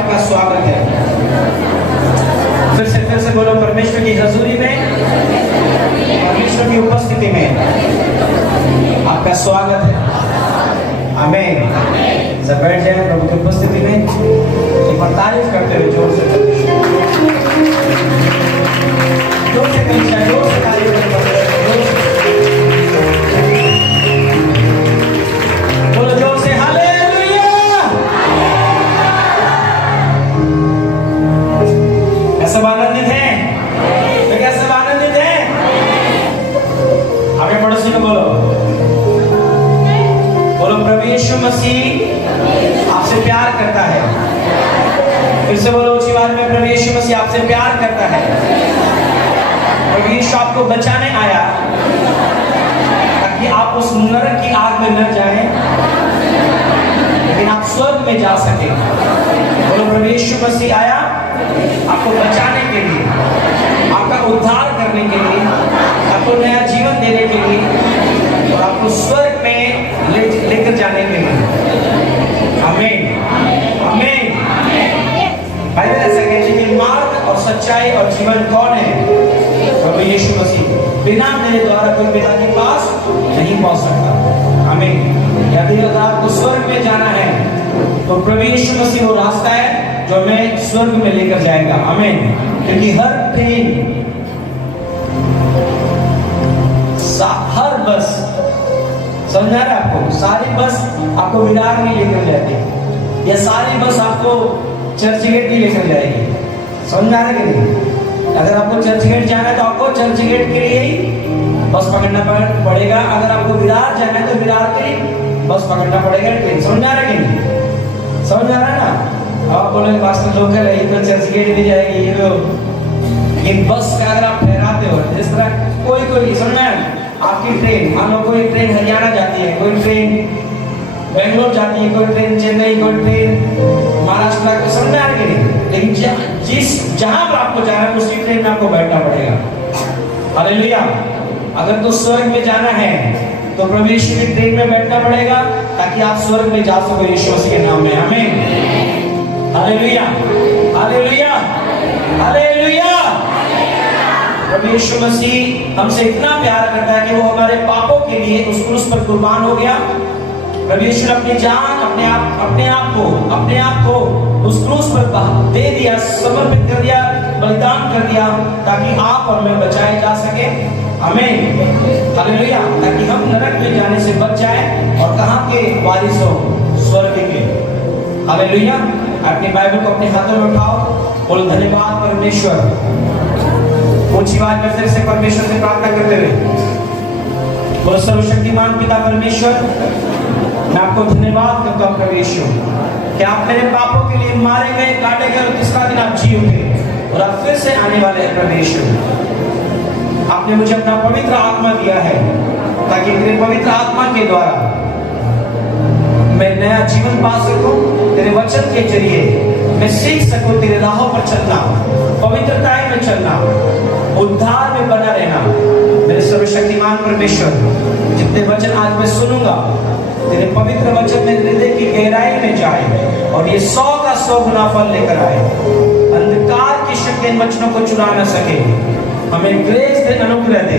आपका स्वागत है। फिर से बोलो, परमेश्वर की हजूरी में, परमेश्वर की उपस्थिति में आपका स्वागत है। आमीन। सब बैठ जाए प्रभु की उपस्थिति में, एक बार तारीफ करते हुए जोर से तारीफ बोलो जोर से हालेलुया। सब आनंदित हैं? तो क्या सब आनंदित हैं? अपने पड़ोसी को बोलो, प्रभु यीशु मसीह आपसे प्यार करता है। फिर से बोलो ऊंची आवाज में, प्रभु यीशु मसीह आपसे प्यार करता है। प्रभु यीशु आपको बचाने आया ताकि आप उस नरक की आग में न जाएं, लेकिन आप स्वर्ग में जा सके। बोलो, प्रभु यीशु मसीह आया आपको बचाने के लिए, आपका उद्धार करने के लिए, आपको नया जीवन देने के लिए और आपको स्वर्ग में लेकर जाने के लिए। आमीन, आमीन। बाइबल ऐसा कहती है कि मार्ग और सच्चाई और जीवन कौन है? प्रभु यीशु मसीह। बिना मेरे द्वारा कोई पिता के पास नहीं पहुंच सकता। आमीन। यदि आपको स्वर्ग में जाना है तो प्रभु यीशु मसीह वो रास्ता है जो हमें स्वर्ग में लेकर जाएगा। आमीन। क्योंकि हर ट्रेन, हर बस, समझा रहे आपको, सारी बस आपको विरार नहीं लेकर जाती, या सारी बस आपको चर्च गेट नहीं लेकर जाएगी। समझ आ रहा है कि नहीं? अगर आपको चर्च गेट जाना है तो आपको चर्च गेट के लिए ही बस पकड़ना पड़ेगा। अगर आपको विरार जाना है तो विरार के लिए बस पकड़ना पड़ेगा, ट्रेन। समझ आ रहा है कि नहीं? समझ आ रहा है ना? आप बोले वास्तव लोकल है, ये तो चर्च गेट भी जाएगी, ये तो। लेकिन बस का अगर आप ठहराते हो, जिस तरह कोई समझना है, आपकी ट्रेन, मान लो कोई ट्रेन हरियाणा जाती है, कोई ट्रेन बेंगलोर जाती है, कोई ट्रेन चेन्नई, कोई ट्रेन महाराष्ट्र को, समझना है कि नहीं? लेकिन जहां पर आपको जाना है उसी ट्रेन में आपको बैठना पड़ेगा। हालेलुया। अगर तो स्वर्ग में जाना है तो प्रभु यीशु की ट्रेन में बैठना पड़ेगा ताकि आप स्वर्ग में जा सको यीशु मसीह के नाम में। आमीन। हालेलुया, हालेलुया, हालेलुया। प्रभु यीशु मसीह हमसे इतना प्यार करता है कि वो हमारे पापों के लिए उस क्रूस पर कुर्बान हो गया। प्रभु यीशु ने अपनी जान, अपने आप को उस क्रूस पर दे दिया, समर्पित कर दिया, बलिदान कर दिया, ताकि आप और मैं बचाए जा सके। आमीन। हालेलुया। ताकि हम नरक में जाने से बच जाएं और कहां के वारिस हो? स्वर्ग के। हालेलुया। अपनी बाइबल को अपने हाथों में उठाओ, बोलो धन्यवाद परमेश्वर। ऊंची आवाज में फिर से परमेश्वर से प्रार्थना करते हुए बोलो, सर्वशक्तिमान पिता परमेश्वर, मैं आपको धन्यवाद करता हूं प्रभु यीशु कि आप मेरे पापों के लिए मारे गए, काटे गए और तीसरा दिन आप जी उठे और आप फिर से आने वाले हैं। प्रभु यीशु, आपने मुझे अपना पवित्र आत्मा दिया है ताकि तेरे पवित्र आत्मा के द्वारा मैं नया जीवन पा सकूं। तेरे वचन के जरिए मैं सीख सकूं तेरे राहों पर चलना, पवित्रता में चलना, उद्धार में बना रहना। मेरे सर्वशक्तिमान परमेश्वर, जितने वचन आज मैं सुनूंगा तेरे पवित्र वचन में हृदय की गहराई में जाए और ये 100 का 100 गुना फल लेकर आए। अंधकार की शक्ति इन वचनों को चुरा न सके। हमें ग्रेस दे, अनुग्रह दे,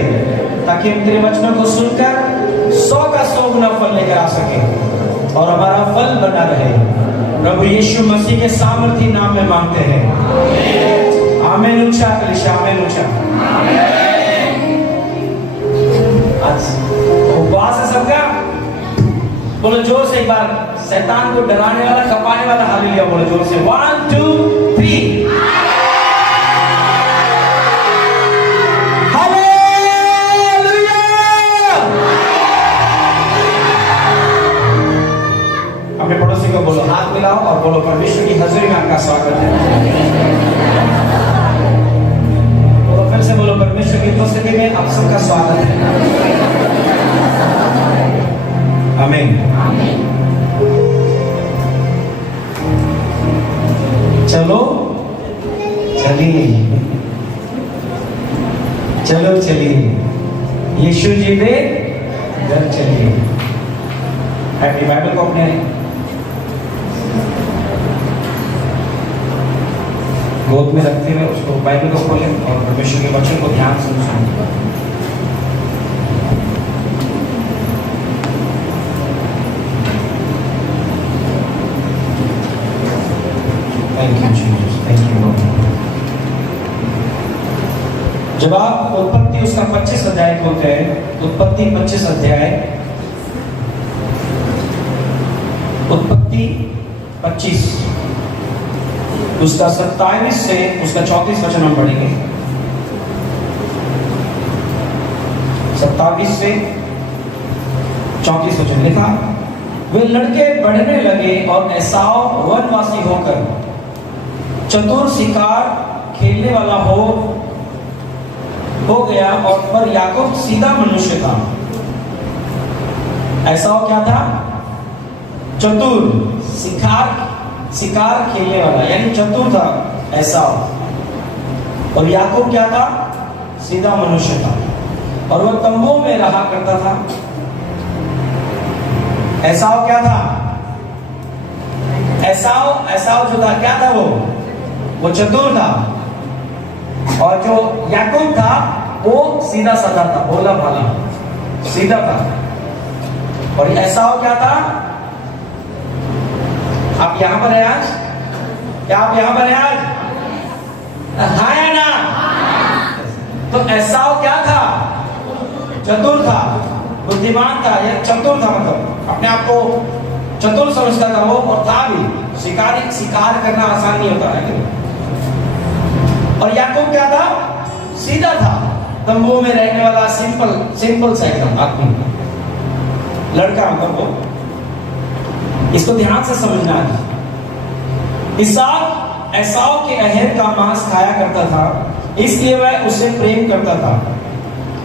ताकि हम तेरे वचनों को सुनकर 100 का 100 गुना फल लेकर आ सके और हमारा फल बना रहे। प्रभु यीशु मसीह के सामर्थी नाम में मांगते हैं। आमीन। ऊंचा कलीसिया, आमीन। ऊंचा। आज उपवास है सबका। बोलो जोर से एक बार, शैतान को डराने वाला, कपाने वाला हालेलुया बोलो जोर से। 1 2 3। अपने पड़ोसी को बोलो, हाथ मिलाओ और बोलो, परमेश्वर की हजूरी में आपका स्वागत है। बोलो, फिर से बोलो, परमेश्वर की उपस्थिति में आप सबका स्वागत है। आमीन। चलो चलिए, चलो चलिए, यीशु जी के घर चलिए। अपनी बाइबल को अपने गोद में रखते हुए उसको बाइबल को खोलें और परमेश्वर के वचन को ध्यान से सुनें। Thank you Jesus, thank you Lord. जब आप उत्पत्ति उसका 25 अध्याय खोलते हैं, उत्पत्ति 25 अध्याय, उत्पत्ति 25 उसका 27 से उसका 34 वचन हम पढ़ेंगे। 27 से 34 वचन लिखा, वे लड़के बढ़ने लगे और एसाव वनवासी होकर चतुर शिकार खेलने वाला हो गया, और पर याकूब सीधा मनुष्य था। एसाव क्या था? चतुर, शिकार खेलने वाला, यानी चतुर था एसाव। और याकूब क्या था? सीधा मनुष्य था, और वह तंबू में रहा करता था। एसाव क्या था? एसाव जो था क्या था? वो चतुर था, और जो याकूब था वो सीधा साधा था, भोला भाला, सीधा था। और एसाव क्या था? आप यहां पर हैं आज? क्या आप यहां पर हैं आज? हाँ या ना? तो एसाव क्या था? चतुर था, बुद्धिमान था, या चतुर था, मतलब अपने आप को चतुर समझता था वो, और था भी। शिकार करना आसान नहीं होता है। और याकूब क्या था? सीधा था, तंबू में रहने वाला, सिंपल सा एकदम आदमी, लड़का, मतलब वो। इसको ध्यान से समझना है। इसहाक एसाव के अहेर का मांस खाया करता था, इसलिए वह उससे प्रेम करता था।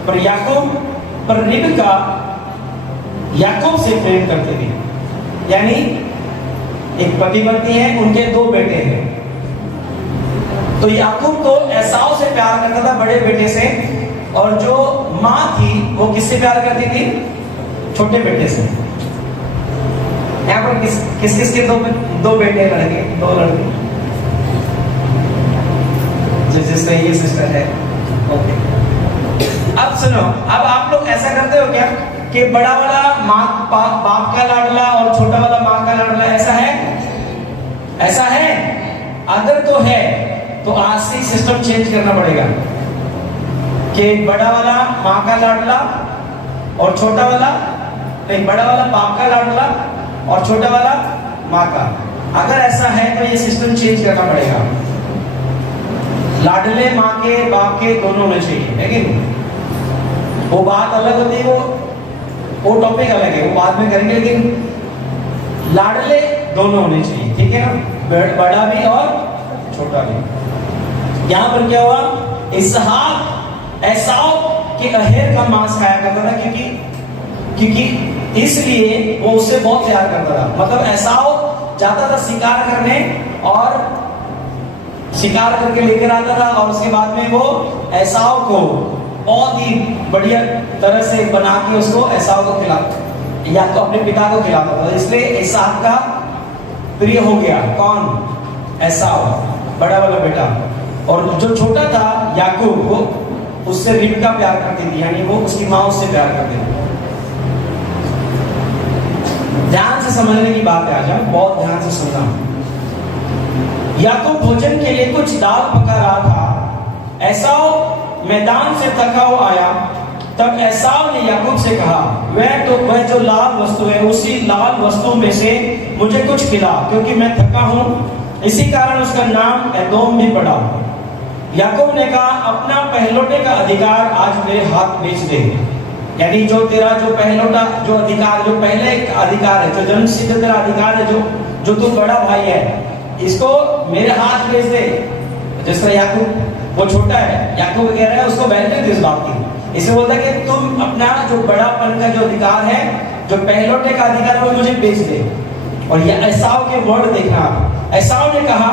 पर रिबका याकूब से प्रेम करते थे। यानी एक पति पत्नी है, उनके 2 बेटे हैं। तो याकूब तो एसाव से प्यार करता था, बड़े बेटे से, और जो माँ थी वो किससे प्यार करती थी? छोटे बेटे से। यहाँ पर किस के दो बेटे लड़के, 2 लड़के, जिससे ये सिस्टर है। ओके, अब सुनो, अब आप लोग ऐसा करते हो क्या कि बड़ा वाला बाप का लाडला और छोटा वाला माँ का लाडला? ऐसा है? ऐसा है? अगर तो है तो आज से सिस्टम चेंज करना पड़ेगा कि बड़ा वाला माँ का लाडला और छोटा वाला, नहीं, बड़ा वाला बाप का लाडला और छोटा वाला माँ का। अगर ऐसा है तो ये सिस्टम चेंज करना पड़ेगा। लाडले माँ के बाप के दोनों होने चाहिए, है कि नहीं? वो बात अलग होती है, वो टॉपिक अलग है, वो बाद में करेंगे, लेकिन लाडले दोनों होने चाहिए, ठीक है ना? बड़ा भी और छोटा भी। यहां पर क्या हुआ? इसहाक एसाव के अहेर का मांस खाया करता था, क्योंकि इसलिए वो उससे बहुत प्यार करता था। मतलब एसाव जाता था शिकार करने, और शिकार करके लेकर आता था, और उसके बाद में वो एसाव को बहुत ही बढ़िया तरह से बना के उसको एसाव को खिलाता, या तो अपने पिता को खिलाता था। इसलिए इसहाक का प्रिय हो गया कौन? एसाव, बड़ा वाला बेटा। और जो छोटा था याकूब, वो उससे रिबका प्यार करती थी, यानी वो उसकी माँ उससे प्यार करती थी। ध्यान से समझने की बात है, आज बहुत ध्यान से सुनना। याकूब भोजन के लिए कुछ दाल पका रहा था। एसाव मैदान से थका हुआ आया। तब एसाव ने याकूब से कहा, वह जो लाल वस्तु है, उसी लाल वस्तु में से मुझे कुछ खिला, क्योंकि मैं थका हूं। इसी कारण उसका नाम एदोम भी पड़ा। याकूब ने कहा, अपना पहलौठे का अधिकार आज मेरे हाथ बेच दे। यानी जो तेरा जो पहलौठा जो अधिकार, जो पहले अधिकार है, जो जन्म सिद्ध तेरा अधिकार है, जो तू बड़ा भाई है, इसको मेरे हाथ बेच दे। जिस तरह याकूब वो छोटा है, याकूब कह रहा है उसको वैल्यू दे इस बात की। इसे बोलता है कि तुम अपना जो बड़ापन का जो अधिकार है, जो पहलौठे का अधिकार, वो मुझे बेच दे। और ये एसाव के वर्ड देखना। एसाव ने कहा,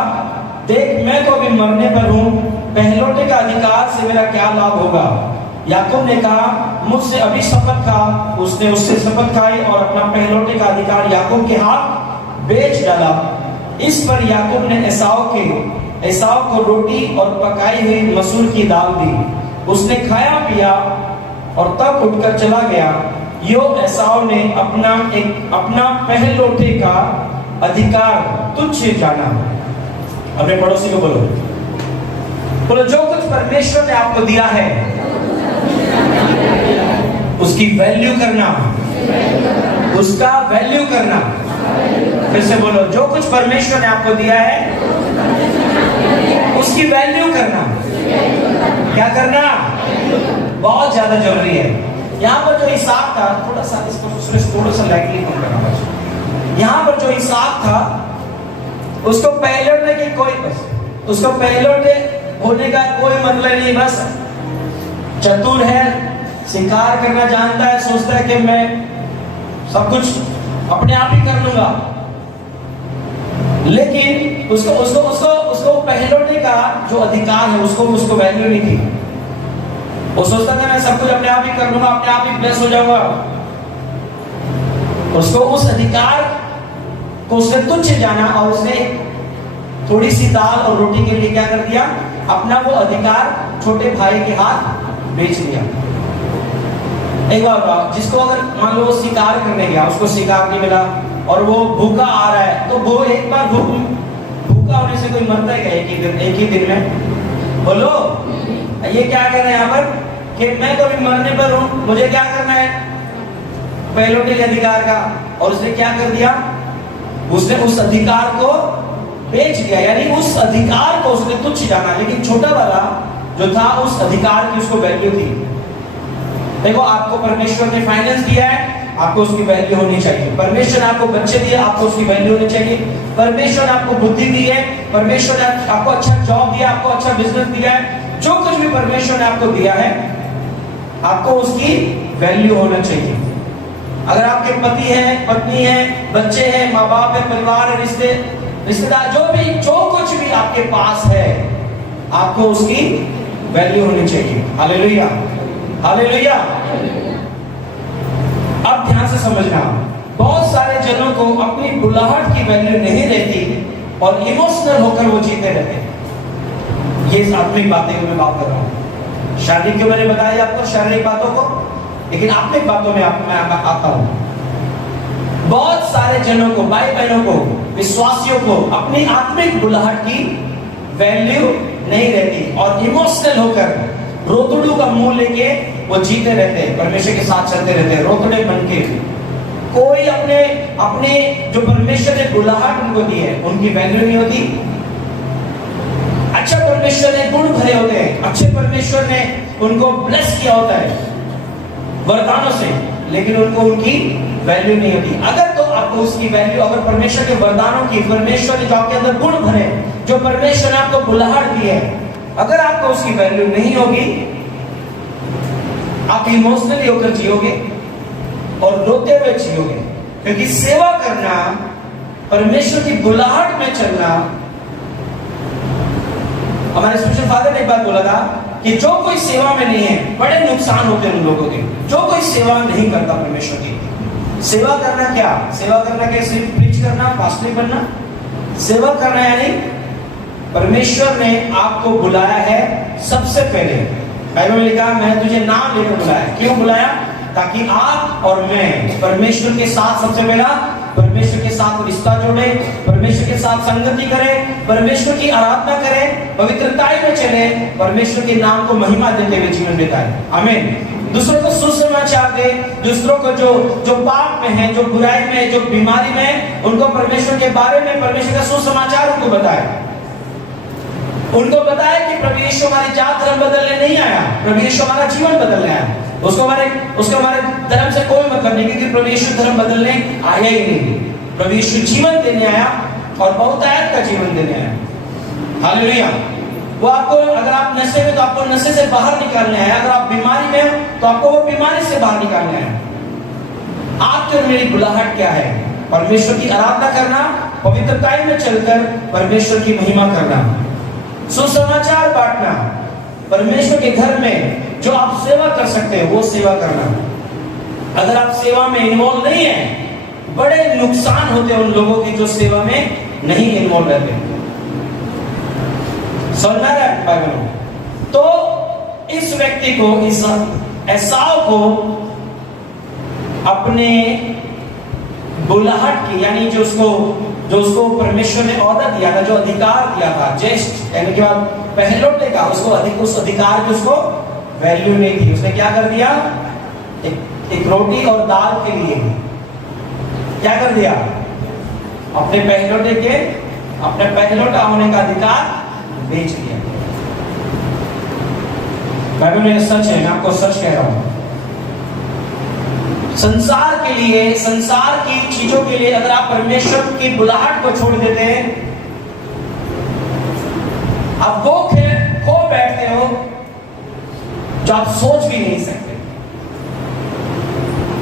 देख मैं तो अभी मरने पर हूं, पहलौठे का अधिकार से मेरा क्या लाभ होगा। याकूब ने कहा, मुझसे अभी शपथ खा। उसने उससे शपथ खाई और अपना पहलौठे का अधिकार याकूब के हाथ बेच डाला। इस पर याकूब ने एसाव को रोटी और पकाई हुई मसूर की दाल दी। उसने खाया पिया और तब उठकर चला गया। यो एसाव ने अपना पहलोठे का अधिकार तुच्छ जाना। अपने पड़ोसी को बोलो, बोलो जो कुछ परमेश्वर ने आपको दिया है उसकी वैल्यू करना, उसका वैल्यू करना। फिर से बोलो, जो कुछ परमेश्वर ने आपको दिया है उसकी वैल्यू करना। क्या करना? बहुत ज्यादा जरूरी है। यहाँ पर जो इसहाक था, थोड़ा सा लाइटली कम करना। यहाँ पर जो इसहाक था उसको पहलोटे की उसको पहलोटे होने का कोई मतलब नहीं, बस चतुर है, शिकार करना जानता है, सोचता है कि मैं सब कुछ अपने आप ही कर लूंगा। लेकिन उसको पहलोटे का जो अधिकार है उसको वैल्यू नहीं थी। वो सोचता था मैं सब कुछ अपने आप ही कर लूंगा, अपने आप ही ब्लेस हो जाऊंगा। उसको उस अधिकार को उसने तुच्छ जाना और उसने थोड़ी सी दाल और रोटी के लिए क्या कर दिया? अपना वो अधिकार छोटे भाई के हाथ बेच दिया। एक बार जिसको अगर मान लो शिकार करने गया, उसको शिकार नहीं मिला और वो भूखा आ रहा है, तो वो एक बार भूखा होने से कोई मरता है एक ही दिन में? बोलो, ये क्या कर रहे हैं यहाँ पर कि मैं तो अभी मरने पर हूं, मुझे क्या करना है? पहलोटे के अधिकार का। और उसने क्या कर दिया? उसने उस अधिकार को बेच दिया, यानी उस अधिकार को उसने तुच्छ जाना। लेकिन छोटा वाला जो था, उस अधिकार की उसको वैल्यू थी। देखो, आपको परमेश्वर ने फाइनेंस दिया है, आपको उसकी वैल्यू होनी चाहिए। परमेश्वर ने आपको बच्चे दिए, आपको उसकी वैल्यू होनी चाहिए। परमेश्वर ने आपको बुद्धि दी है, परमेश्वर ने आपको अच्छा जॉब दिया, आपको अच्छा बिजनेस दिया है। जो कुछ भी परमेश्वर ने आपको दिया है, आपको उसकी वैल्यू होना चाहिए। अगर आपके पति है, पत्नी है, बच्चे हैं, माँ बाप है, परिवार है, रिश्तेदार, जो कुछ भी आपके पास है, आपको उसकी वैल्यू होनी चाहिए। Hallelujah, hallelujah. अब ध्यान से समझना, बहुत सारे जनों को अपनी बुलाहट की वैल्यू नहीं रहती और इमोशनल होकर वो जीते रहते हैं। ये आत्मिक बातें मैं बात कर रहा हूँ। शारीरिक के मैंने बताया आपको शारीरिक बातों को, लेकिन आत्मिक बातों में मैं आता हूँ। बहुत सारे जनों को, भाई बहनों को, विश्वासियों को अपनी आत्मिक बुलाहट की वैल्यू नहीं रहती और इमोशनल होकर रोतड़ू का मुंह लेके वो जीते रहते हैं, परमेश्वर के साथ चलते रहते हैं, रोतड़े बन के। कोई अपने जो परमेश्वर ने बुलाहट उनको दी है उनकी वैल्यू नहीं होती। अच्छा परमेश्वर ने गुण भरे होते हैं, अच्छे परमेश्वर ने उनको ब्लेस किया होता है वरदानों से, लेकिन उनको उनकी वैल्यू नहीं होती। अगर तो आपको उसकी वैल्यू, अगर परमेश्वर के वरदानों की, परमेश्वर ने जो आपके अंदर गुण भरे, जो परमेश्वर ने आपको बुलाहट दी है, अगर आपको उसकी वैल्यू नहीं होगी, आप इमोशनली होकर जियोगे और रोते हुए जियोगे। क्योंकि सेवा करना, परमेश्वर की बुलाहट में चलना, हमारे स्पिरिचुअल फादर ने एक बात बोला था कि जो कोई सेवा में नहीं है, बड़े नुकसान होते हैं उन लोगों के। जो कोई सेवा नहीं करता परमेश्वर की। सेवा करना क्या? सेवा करना क्या? सिर्फ प्रीच करना, पास्टर बनना? सेवा करना यानी परमेश्वर ने आपको बुलाया है सबसे पहले। बाइबल में लिखा, मैं तुझे नाम लेकर बुलाया। क्यों बुलाया? ताकि आप और मैं परमेश्वर के साथ सबसे पहला परमेश्वर के साथ रिश्ता जोड़े, परमेश्वर के साथ संगति करें, परमेश्वर की आराधना करें, पवित्रताई में चले, परमेश्वर के नाम को महिमा देते हुए जीवन बिताएं। आमीन। दूसरों को सुसमाचार दे, दूसरों को जो पाप में है, जो बुराई में है, जो बीमारी में है, उनको परमेश्वर के बारे में, परमेश्वर का सुसमाचार उनको बताए। उनको बताया कि प्रभु यीशु हमारी जात धर्म बदलने नहीं आया, प्रभु यीशु हमारा जीवन बदलने आया। उसको हमारे धर्म से कोई मतलब नहीं, क्योंकि प्रभु यीशु धर्म बदलने आया ही नहीं। प्रभु यीशु जीवन देने आया और बहुतायत का जीवन देने आया। हालेलुया। वो आपको, अगर आप नशे में, तो आपको नशे से बाहर निकालने आया। अगर आप बीमारी में हो, तो आपको वो बीमारी से बाहर निकालने आया। आपकी और मेरी बुलाहट क्या है? परमेश्वर की आराधना करना, पवित्रताई में चलकर परमेश्वर की महिमा करना, सुसमाचार बांटना, परमेश्वर के घर में जो आप सेवा कर सकते हैं वो सेवा करना। अगर आप सेवा में इन्वॉल्व नहीं है, बड़े नुकसान होते हैं उन लोगों की जो सेवा में नहीं इन्वॉल्व रहते। समझ में आ रहा है भाई बहनों? तो इस व्यक्ति को, इस एसाव को अपने बुलाहट की, यानी जो उसको परमेश्वर ने ऑर्डर दिया था, जो अधिकार दिया था, ज्येष्ठ यानी कि पहलोटे का, उस अधिकार की उसको वैल्यू नहीं थी। उसने क्या कर दिया? एक रोटी और दाल के लिए क्या कर दिया? अपने पहलोटा होने का अधिकार बेच दिया। बाइबल में सच है, मैं आपको सच कह रहा हूं। संसार के लिए, संसार की चीजों के लिए अगर आप परमेश्वर की बुलाहट को छोड़ देते हैं, आप वो खो बैठते हो जो आप सोच भी नहीं सकते,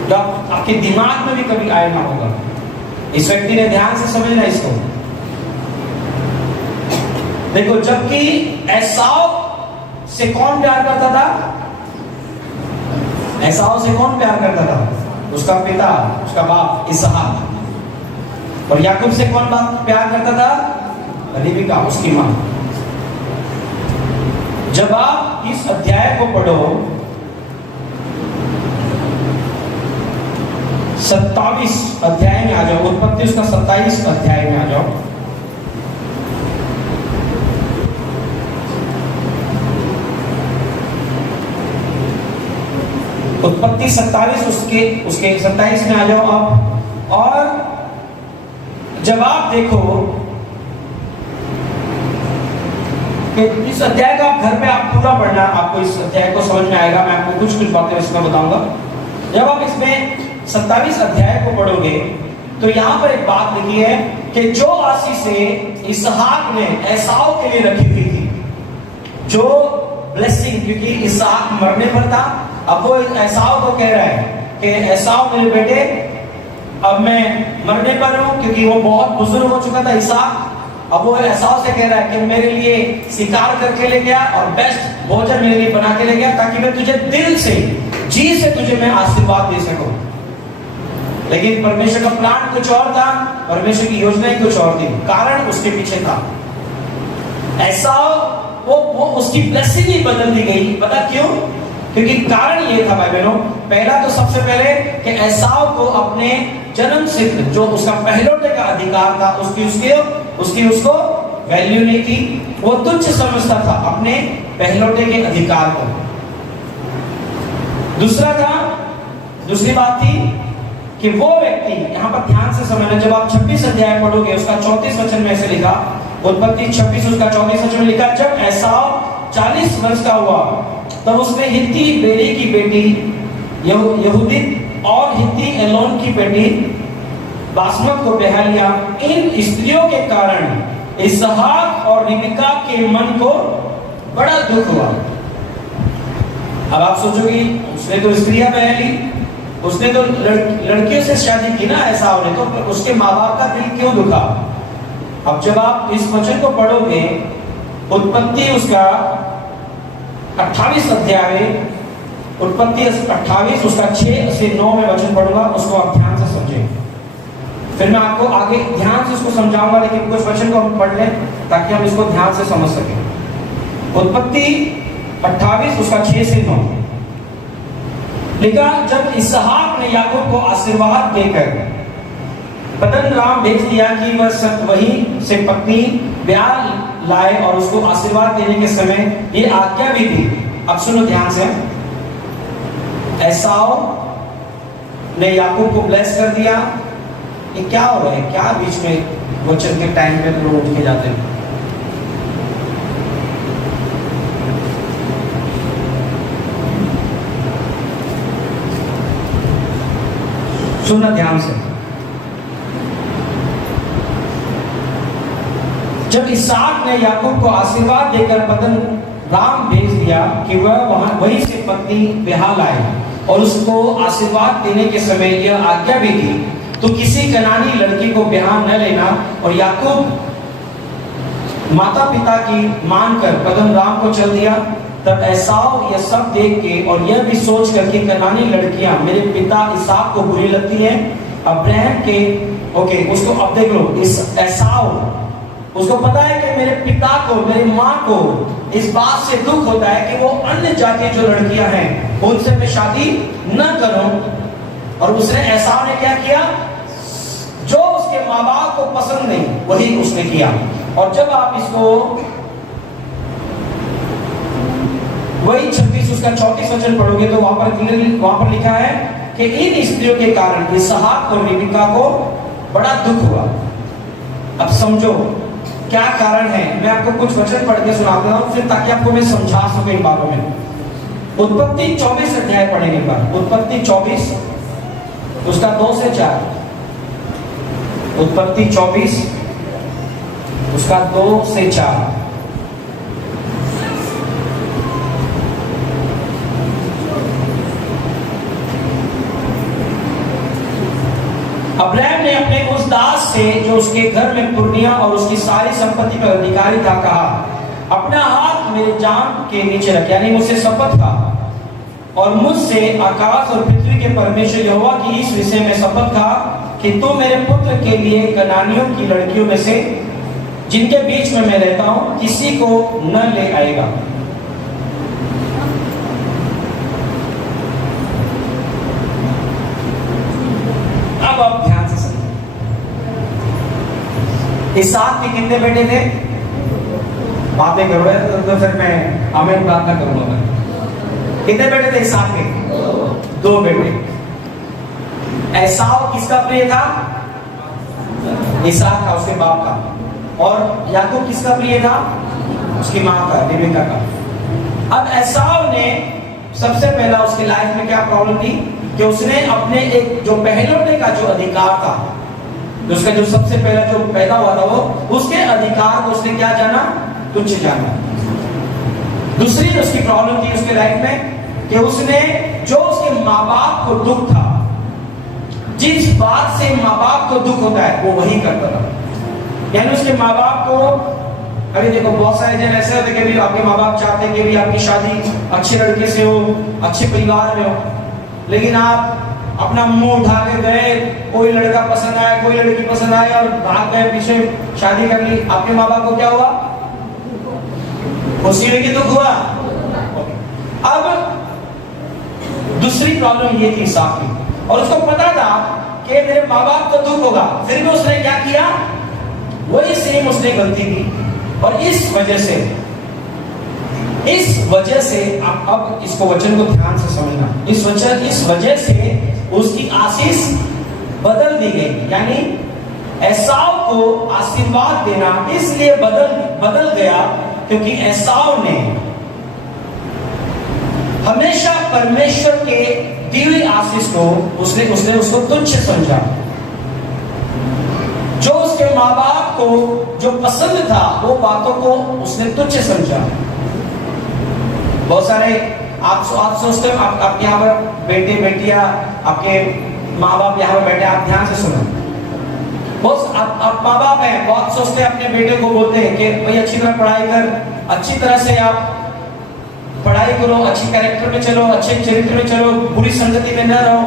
जो आपके दिमाग में भी कभी आया ना होगा। इस व्यक्ति ने ध्यान से समझना इसको। देखो, जबकि एसाव से कौन प्यार करता था? एसाव से कौन प्यार करता था? उसका पिता, उसका बाप इसहाक। और याकूब से कौन बाप प्यार करता था? रिबका, उसकी मां। जब आप इस अध्याय को पढ़ो, 27 अध्याय में आ जाओ, उत्पत्ति उसका 27 अध्याय में आ जाओ। उत्पत्ति 27 उसके 27 में आ जाओ आप। और जब आप देखो कि इस अध्याय का आप घर पे आप पूरा पढ़ना, आपको इस अध्याय को समझ में आएगा। मैं आपको कुछ बातें इसमें बताऊंगा। जब आप इसमें 27 अध्याय को पढ़ोगे तो यहां पर एक बात लिखी है कि जो आशीषें इसहाक ने एसाव के लिए रखी हुई थी, जो ब्लेसिंग, क्योंकि इसहाक मरने पर था, अब वो एसाव को कह रहा है कि एसाव मेरे बेटे, अब मैं मरने पर हूं, क्योंकि वो बहुत बुजुर्ग हो चुका था इसहाक। अब वो एसाव से कह रहा है कि मेरे लिए शिकार करके ले गया और बेस्ट भोजन मेरे लिए बना के ले गया, ताकि मैं तुझे दिल से, जी से तुझे मैं आशीर्वाद दे सकूं। लेकिन परमेश्वर का प्लान कुछ और था, परमेश्वर की योजना ही कुछ और थी, कारण उसके पीछे था। एसाव वो उसकी ब्लेसिंग ही बदल दी गई। पता क्यों? क्योंकि कारण ये था भाई बहनों, पहला तो सबसे पहले कि एसाव को अपने जन्म सिद्ध, जो उसका पहलोटे का अधिकार था, उसकी उसको वैल्यू नहीं थी। वो तुच्छ समझता था अपने पहलोटे के अधिकार को। दूसरी बात थी कि वो व्यक्ति, यहां पर ध्यान से समझना, जब आप 26 अध्याय पढ़ोगे, उसका 34 वचन में से लिखा, उत्पत्ति 26 उसका 34 वचन में लिखा, जब एसाव 40 वर्ष का हुआ तब उसने हित्ती बेरी की बेटी यहूदित और हित्ती एलोन की बेटी बासमत को ब्याह लिया। इन स्त्रियों के कारण इसहाक और रिबका के मन को बड़ा दुख हुआ। अब आप सोचोगे, उसने तो स्त्रियां ब्याह ली, उसने तो लड़कियों से शादी की ना एसाव ने, तो उसके माँ बाप का दिल क्यों दुखा? अब जब आप इस वचन को पढ़ोगे, उत्पत्ति उसका 28 अध्याय, उत्पत्ति 28 उसका 6 से 9 में वचन पढ़ूंगा, उसको आप ध्यान से समझें। फिर मैं आपको आगे ध्यान से उसको समझाऊंगा, लेकिन कुछ वचन को हम पढ़ लें ताकि हम इसको ध्यान से समझ सकें। उत्पत्ति 28 उसका 6 से 9 लिखा, जब इसहाक ने याकूब को आशीर्वाद देकर पद्दन राम भेज दिया कि वह वहीं से पत्नी ब्याह लाए और उसको आशीर्वाद देने के समय ये आज्ञा भी दी। अब सुनो ध्यान से, एसाव ने याकूब को ब्लेस कर दिया। ये क्या हो रहा है? क्या बीच में वचन के टाइम पे लोग उठ के जाते हैं? सुनना ध्यान से। जब इसहाक ने याकूब को आशीर्वाद देकर पद्दन राम भेज दिया कि वह वहीं से पत्नी ब्याह लाए और उसको आशीर्वाद देने के समय यह आज्ञा भी दी, तो किसी कनानी लड़की को ब्याह न लेना। और याकूब माता पिता की मानकर पद्दन राम को चल दिया। तब एसाव यह सब देख के और यह भी सोच कर कि कनानी लड़कियां मेरे पिता इसहाक को बुरी लगती हैं, अब्राहम के उसको अब देख लो, इस एसाव उसको पता है कि मेरे पिता को को, मेरी माँ को इस बात से दुख होता है कि वो अन्य जाति जो लड़कियां हैं उनसे मैं शादी न करूं। और उसने एसाव ने क्या किया, जो उसके माँ बाप को पसंद नहीं वही उसने किया। और जब आप इसको वही 26 उसका 34 वचन पढ़ोगे तो वहां पर लिखा है कि इन स्त्रियों के कारण इसहाक और रिबका को बड़ा दुख हुआ। अब समझो क्या कारण है, मैं आपको कुछ वचन पढ़ के सुनाता हूं फिर ताकि आपको मैं समझा सकूं इन बातों में। उत्पत्ति 24 अध्याय पढ़ेंगे पर उत्पत्ति 24 उसका 2 से 4। उत्पत्ति 24 उसका 2 से 4। अब्राहम ने अपने उस दास से जो उसके घर में पुरनिया और उसकी सारी संपत्ति पर अधिकारी था कहा, अपना हाथ मेरे जांघ के नीचे रख, यानी मुझसे शपथ खा और मुझसे आकाश और पृथ्वी के परमेश्वर यहोवा की इस विषय में शपथ खा कि तू मेरे पुत्र के लिए कनानियों की लड़कियों में से जिनके बीच में मैं रहता हूं किसी को न ले आएगा। अब आप ध्यान से सुनिए, इसहाक के कितने बेटे थे? बातें करो तो फिर मैं आमीन प्रार्थना करूंगा। मैं कितने बेटे थे इसहाक के? 2 बेटे। एसाव किसका प्रिय था? इसहाक का, उसके बाप का। और याकूब किसका प्रिय था? उसकी मां का, रिबेका का। अब एसाव ने सबसे पहला उसकी लाइफ में क्या प्रॉब्लम थी कि उसने अपने एक जो पहलौठे का जो अधिकार था, उसका जो सबसे पहला जो पैदा हुआ था वो उसके अधिकार को उसने क्या जाना? तुच्छ जाना। दूसरी उसकी प्रॉब्लम थी उसके लाइफ में कि उसने जो उसके माँ बाप को दुख था, जिस बात से माँ बाप को दुख होता है वो वही करता था। यानी उसके माँ बाप को, अभी देखो बहुत सारे जन ऐसे होते कि भी आपके माँ बाप चाहते हैं कि भी आपकी शादी अच्छे लड़के से हो, अच्छे परिवार में हो, लेकिन आप अपना मुंह उठा के गए, कोई लड़का पसंद आया, कोई लड़की पसंद आया और भाग गए पीछे, शादी कर ली। आपके माँ बाप को क्या हुआ? खुशी हुई कि दुख हुआ? अब दूसरी प्रॉब्लम ये थी इसहाक की, और उसको पता था कि मेरे माँ बाप को दुख होगा, फिर भी उसने क्या किया? वही सेम उसने गलती की। और इस वजह से अब इसको वचन को ध्यान से समझना, इस वजह से उसकी आशीष बदल दी गई। यानी एसाव को आशीर्वाद देना इसलिए बदल गया क्योंकि एसाव ने हमेशा परमेश्वर के दी हुई आशीष को उसने उसको तुच्छ समझा। जो उसके माँ बाप को जो पसंद था वो बातों को उसने तुच्छ समझा। बहुत सारे आप सोचते हो आप यहाँ पर बेटे बेटियां, आपके माँ बाप यहाँ पर बैठे, आप ध्यान से सुनो। बहुत आप माँ बाप हैं, बहुत सोचते हैं अपने बेटे को, बोलते हैं कि भाई अच्छी तरह पढ़ाई कर, अच्छी तरह से आप पढ़ाई करो, अच्छी कैरेक्टर में चलो, अच्छे चरित्र में चलो, बुरी संगति में न रहो,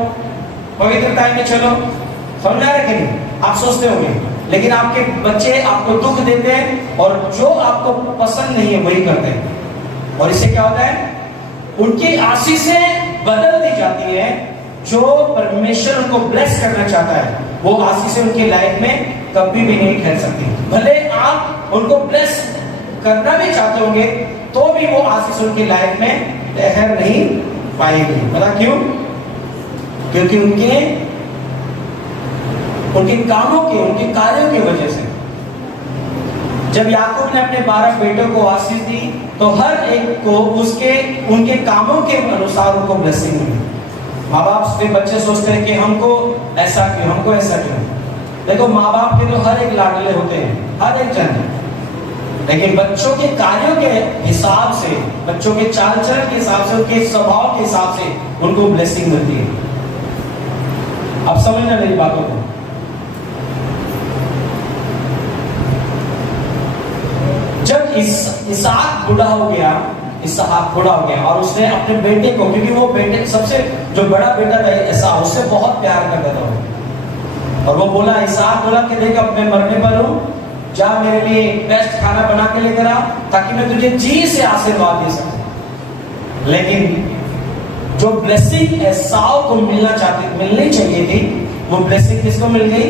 पवित्रता में चलो। समझ आ रहा है कि नहीं? आप सोचते होंगे, लेकिन आपके बच्चे आपको दुख देते हैं और जो आपको पसंद नहीं है वही करते हैं। और इससे क्या होता है? उनकी आशीषें बदल दी जाती है। जो परमेश्वर उनको ब्लेस करना चाहता है वो आशीषें उनकी लाइफ में कभी भी नहीं ठहर सकती। भले आप उनको ब्लेस करना भी चाहते होंगे तो भी वो आशीष उनकी लाइफ में ठहर नहीं पाएगी। पता क्यों? क्योंकि उनके कामों के, उनके कार्यों की वजह से। जब याकूब ने अपने 12 बेटों को आशीष दी तो हर एक को उनके कामों के अनुसार उनको ब्लेसिंग मिली। माँ बाप से बच्चे सोचते हैं कि हमको ऐसा क्यों, हमको ऐसा क्यों। देखो माँ बाप के तो हर एक लाडले होते हैं, हर एक जन, लेकिन बच्चों के कार्यों के हिसाब से, बच्चों के चाल चलन के हिसाब से, उनके स्वभाव के हिसाब से उनको ब्लेसिंग मिलती है। अब समझना मेरी बातों को। जब इसहाक बूढ़ा हो गया और उसने अपने बेटे को, क्योंकि वो बेटे सबसे जो बड़ा बेटा था एसाव, उससे बहुत प्यार करता था और वो बोला, इसहाक बोला कि देख अब मैं मरने पर हूं, जा मेरे लिए बेस्ट खाना बना के लेकर आ ताकि मैं तुझे जी से आशीर्वाद दे सकूं। लेकिन जो ब्लेसिंग एसाव को मिलनी चाहिए थी, वो ब्लेसिंग किसको मिल गई?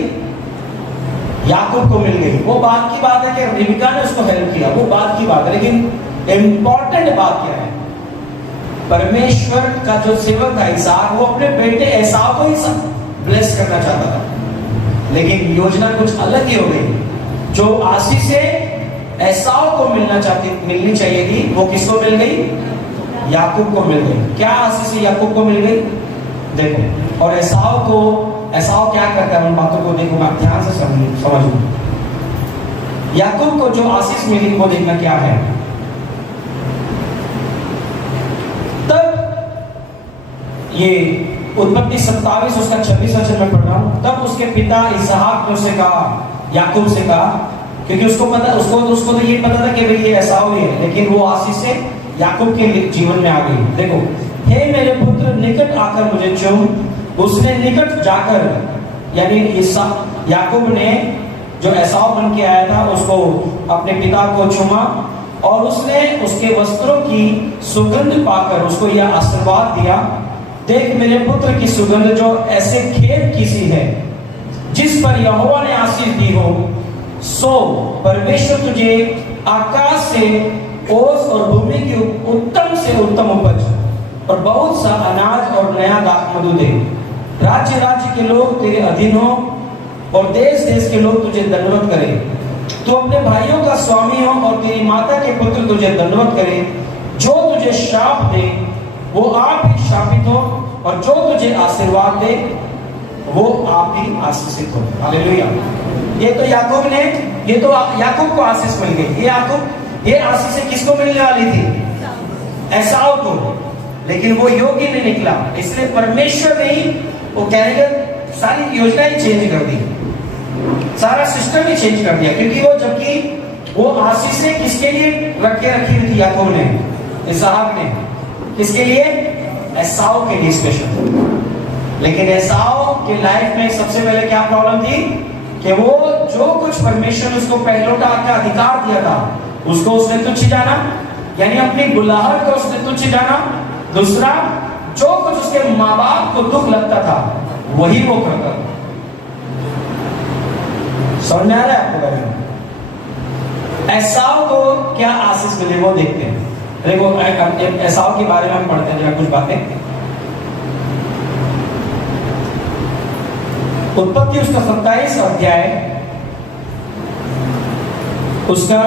याकूब को मिल गई। वो बात की बात है कि रिबका ने उसको हेल्प किया, वो बात की बात है, लेकिन इंपॉर्टेंट बात क्या है? परमेश्वर का जो सेवक था इसहाक, वो अपने बेटे एसाव को ही ब्लेस करना चाहता था, लेकिन योजना कुछ अलग ही हो गई। जो आशीषें एसाव को मिलनी चाहिए थी, वो किसको मिल गई? याकूब को मिल गई। क्या आशीष याकूब को मिल गई? देखो, और एसाव क्या करता है, उन बातों को देखो, आप ध्यान से समझो। याकूब को जो आशीष मिली वो देखना क्या है। तब ये उत्पत्ति 27 उसका 26 वचन में पढ़ रहा हूं। तब उसके पिता इसहाक ने उसे कहा, याकूब से कहा, क्योंकि उसको तो ये पता था कि भाई ये एसाव ही है, लेकिन वो आशीष से याकूब के जीवन में आ गई। देखो, हे मेरे पुत्र निकट आकर मुझे चूम। उसने निकट जाकर, यानी याकूब ने जो एसाव बन के आया था उसको अपने पिता को चूमा, और उसने उसके वस्त्रों की सुगंध पाकर उसको यह आशीर्वाद दिया, देख मेरे पुत्र की सुगंध जो ऐसे खेत की सी है, जिस पर यहोवा ने आशीष दी हो, सो परमेश्वर तुझे आकाश से ओस और भूमि की उत्तम से उत्तम उपज और बहुत सा अनाज और नया दाखमधु दे। राज्य राज्य के लोग तेरे अधीन हो और देश देश के लोग तुझे दंडवत करें। तू अपने भाइयों का स्वामी हो और तेरी माता के पुत्र तुझे दंडवत करें। जो तुझे श्राप दे वो आप ही श्रापित हो, और जो तुझे आशीर्वाद दे वो आप ही आशीषित हो। हालेलुया। ये तो याकूब को आशीष मिल गई। ये आशीष किसको मिलने वाली थी? एसाव को, लेकिन वो योग्य नहीं निकला, इसलिए परमेश्वर ने ही वो कैरेक्टर सारी योजना ही चेंज कर दी, सारा सिस्टम ही चेंज कर दिया, क्योंकि जबकि वो आशीषें किसके लिए रखी हुई थी याकूब ने, इसहाक ने, किसके लिए? एसाव के लिए स्पेशल। लेकिन एसाव के लाइफ में सबसे पहले क्या प्रॉब्लम थी कि वो जो कुछ परमेश्वर ने उसको पहलौठा का अधिकार दिया था उसको उसने तुच्छ जाना, यानी अपनी बुलाहट को उसने तुच्छ जाना। दूसरा, जो कुछ उसके माँ बाप को दुख लगता था वही वो करता था। समझ में आ रहा है आपको बारे में? एसाव को क्या आशीष मिले वो देखते हैं। देखो, एसाव के बारे में हम पढ़ते हैं जरा कुछ बातें। उत्पत्ति उसका 27 अध्याय उसका